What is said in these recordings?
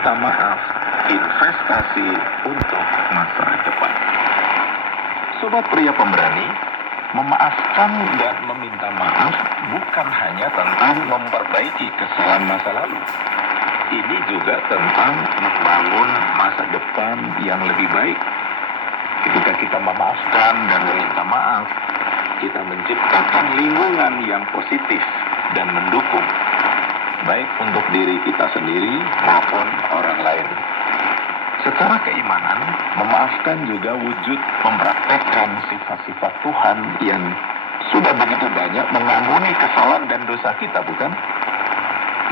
meminta maaf investasi untuk masa depan. Sobat pria pemberani, memaafkan dan meminta maaf bukan hanya tentang memperbaiki kesalahan masa lalu. Ini juga tentang membangun masa depan yang lebih baik. Ketika kita memaafkan dan meminta maaf, kita menciptakan lingkungan yang positif dan mendukung, baik untuk diri kita sendiri maupun orang lain. Secara keimanan, memaafkan juga wujud mempraktekkan sifat-sifat Tuhan yang sudah begitu banyak mengampuni kesalahan dan dosa kita, bukan?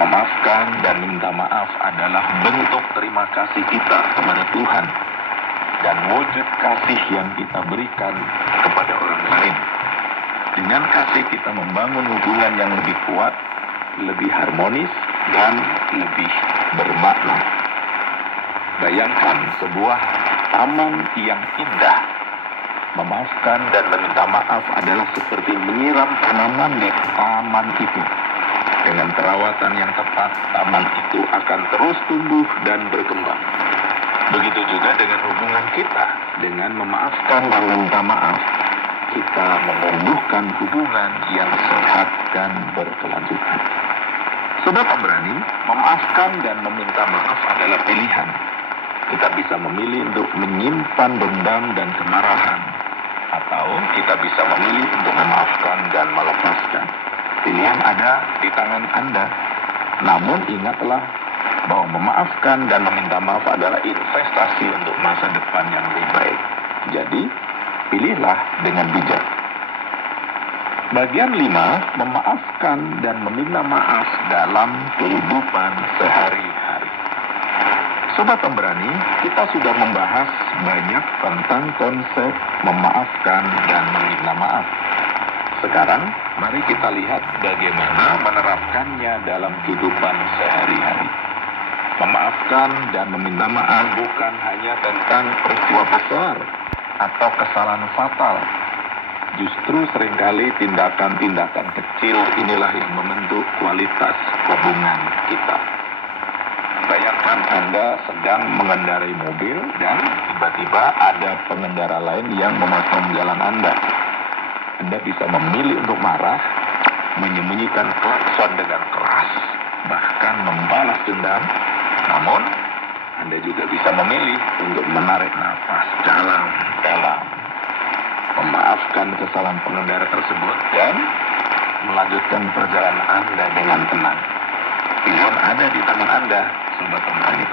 Memaafkan dan minta maaf adalah bentuk terima kasih kita kepada Tuhan dan wujud kasih yang kita berikan kepada orang lain. Dengan kasih kita membangun hubungan yang lebih kuat, lebih harmonis, dan lebih bermakna. Bayangkan sebuah taman yang indah. Memaafkan dan meminta maaf adalah seperti menyiram tanaman di taman itu. Dengan perawatan yang tepat, taman itu akan terus tumbuh dan berkembang. Begitu juga dengan hubungan kita. Dengan memaafkan dan meminta maaf, kita menumbuhkan hubungan yang sehat dan berkelanjutan. Sobat pemberani, memaafkan dan meminta maaf adalah pilihan. Kita bisa memilih untuk menyimpan dendam dan kemarahan, atau kita bisa memilih untuk memaafkan dan melepaskan. Pilihan ada di tangan Anda. Namun ingatlah bahwa memaafkan dan meminta maaf adalah investasi untuk masa depan yang lebih baik. Jadi, pilihlah dengan bijak. Bagian 5, memaafkan dan meminta maaf dalam kehidupan sehari-hari. Sobat pemberani, kita sudah membahas banyak tentang konsep memaafkan dan meminta maaf. Sekarang, mari kita lihat bagaimana menerapkannya dalam kehidupan sehari-hari. Memaafkan dan meminta maaf bukan hanya tentang peristiwa besar atau kesalahan fatal. Justru seringkali tindakan-tindakan kecil inilah yang membentuk kualitas hubungan kita. Bayangkan Anda sedang mengendarai mobil dan tiba-tiba ada pengendara lain yang memotong jalan Anda. Anda bisa memilih untuk marah, menyembunyikan klakson dengan keras, bahkan membalas dendam. Namun, Anda juga bisa memilih untuk menarik nafas dalam-dalam, memaafkan kesalahan pengendara tersebut, dan melanjutkan perjalanan Anda dengan tenang. Pilihan ada di tangan Anda, sobat pemberani.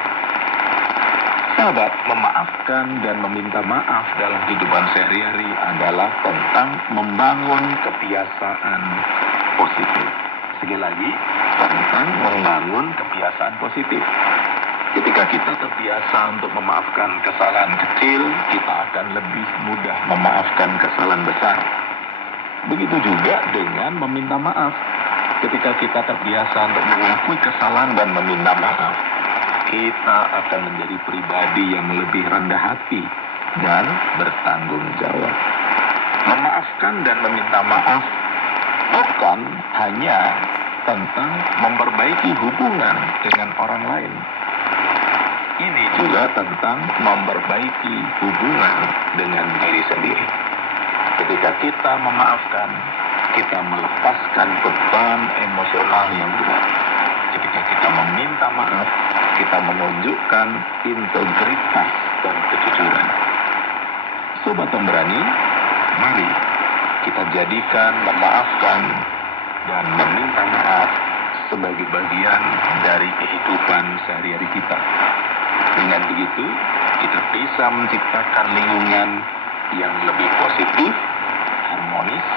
Sahabat, memaafkan dan meminta maaf dalam kehidupan sehari-hari adalah tentang membangun kebiasaan positif. Sekali lagi, tentang membangun kebiasaan positif. Ketika kita terbiasa untuk memaafkan kesalahan kecil, kita akan lebih mudah memaafkan kesalahan besar. Begitu juga dengan meminta maaf. Ketika kita terbiasa untuk mengakui kesalahan dan meminta maaf, kita akan menjadi pribadi yang lebih rendah hati dan bertanggung jawab. Memaafkan dan meminta maaf bukan hanya tentang memperbaiki hubungan dengan orang lain. Ini juga tentang memperbaiki hubungan dengan diri sendiri. Ketika kita memaafkan, kita melepaskan beban emosional yang berat. Ketika kita meminta maaf, kita menunjukkan integritas dan kejujuran. Sobat pemberani, mari kita jadikan memaafkan dan meminta maaf sebagai bagian dari kehidupan sehari-hari kita. Dengan begitu, kita bisa menciptakan lingkungan yang lebih positif, harmonis,